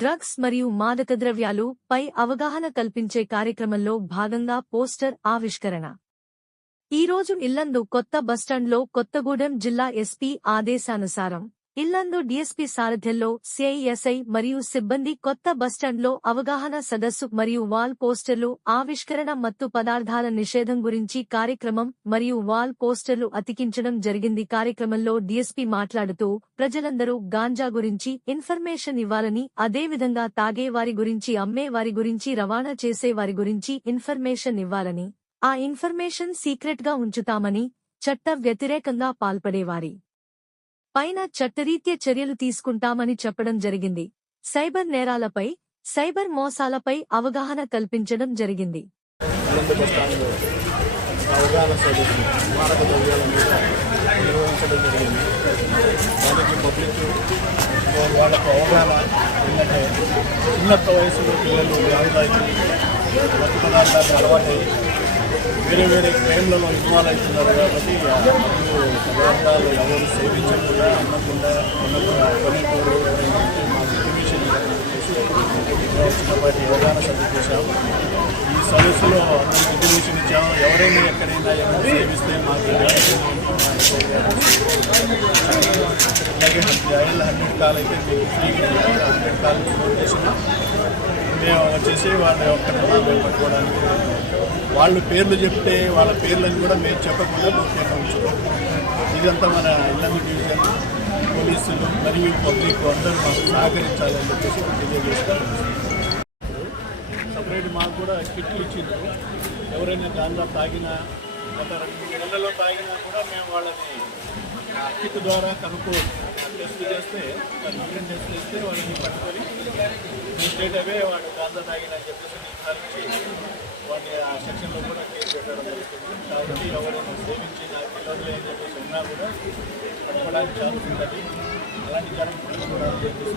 Drugs మరియు మాదక ద్రవ్యాలు పై అవగాహన కల్పించే కార్యక్రమంలో భాగంగా పోస్టర్ ఆవిష్కరణ ఈరోజు ఇల్లందు కొత్త బస్టాండ్లో కొత్తగూడెం జిల్లా ఎస్పీ ఆదేశానుసారం ఇల్లందు డీఎస్పీ సారథ్యంలో సిఐఎస్ఐ మరియు సిబ్బంది కొత్త బస్టాండ్లో అవగాహన సదస్సు మరియు వాల్ పోస్టర్లు ఆవిష్కరణ మత్తు పదార్థాల నిషేధం గురించి కార్యక్రమం మరియు వాల్ పోస్టర్లు అతికించడం జరిగింది. కార్యక్రమంలో డీఎస్పీ మాట్లాడుతూ ప్రజలందరూ గాంజా గురించి ఇన్ఫర్మేషన్ ఇవ్వాలని, అదేవిధంగా తాగే వారి గురించి, అమ్మే వారి గురించి, రవాణా చేసే వారి గురించి ఇన్ఫర్మేషన్ ఇవ్వాలని, ఆ ఇన్ఫర్మేషన్ సీక్రెట్ గా ఉంచుతామని, చట్ట వ్యతిరేకంగా పాల్పడేవారి పైన చట్టరీత్యా చర్యలు తీసుకుంటామని చెప్పడం జరిగింది. సైబర్ నేరాలపై, సైబర్ మోసాలపై అవగాహన కల్పించడం జరిగింది. వాళ్ళకు అవగాహన ఏంటంటే ఉన్నత వయసులో పిల్లలు మత్తు పదార్థాలకు అలవాటై వేరే క్రైమ్లలో ఇన్వాల్వ్ అవుతున్నారు. కాబట్టి పదార్థాలు ఎవరు సేవించకుండా, అమ్మకుండా, కొనేటోళ్ళు మాకు ఇంటిమేషన్ చిన్నపాటి అవగాహన సభ చేశాము. ఈ సదస్సులో అందరికి ఇంటిమేషన్ ఇచ్చాము. ఎవరైనా ఎక్కడైనా ఏమైనా సేవిస్తే మాకు అలాగే 100 కాలు అయితే మీకు ఫ్రీగా 100 కాలు నోట్ చేసినా మేము వచ్చేసి వాళ్ళ యొక్క మేము పట్టుకోవడానికి వాళ్ళు పేర్లు చెప్తే వాళ్ళ పేర్లను కూడా మేము చెప్పకుండా గోప్యంగా ఉంచుకోవాలి. ఇదంతా మన ఇల్లందు డివిజన్ పోలీసులు మరియు పబ్లిక్ అందరూ మాకు సహకరించాలని చెప్పేసి తెలియజేస్తారు. సపరేట్ మాకు కూడా కిట్లు ఇచ్చిండ్రు. ఎవరైనా గాంజా తాగినా, గత 2-3 నెలల్లో తాగినా కూడా మేము వాళ్ళని కిట్ ద్వారా కనుక్కోవచ్చు. టెస్ట్ చేస్తే యూరిన్ టెస్ట్ చేస్తే వాళ్ళని పట్టుకొని స్టేట్ అవే వాడు గాంజా తాగినా చెప్పేసి నిర్ధారించి వాడిని ఆ సెక్షన్లో కూడా కేసు పెట్టడం జరుగుతుంది. కాబట్టి ఎవరైనా సేవించి నాకు పిల్లలు ఏం చెప్పేసి ఉన్నా కూడా పట్టుకోవడానికి ఛాన్స్ ఉంటుంది. అలాంటి జరగకుండా కూడా చెప్పేసి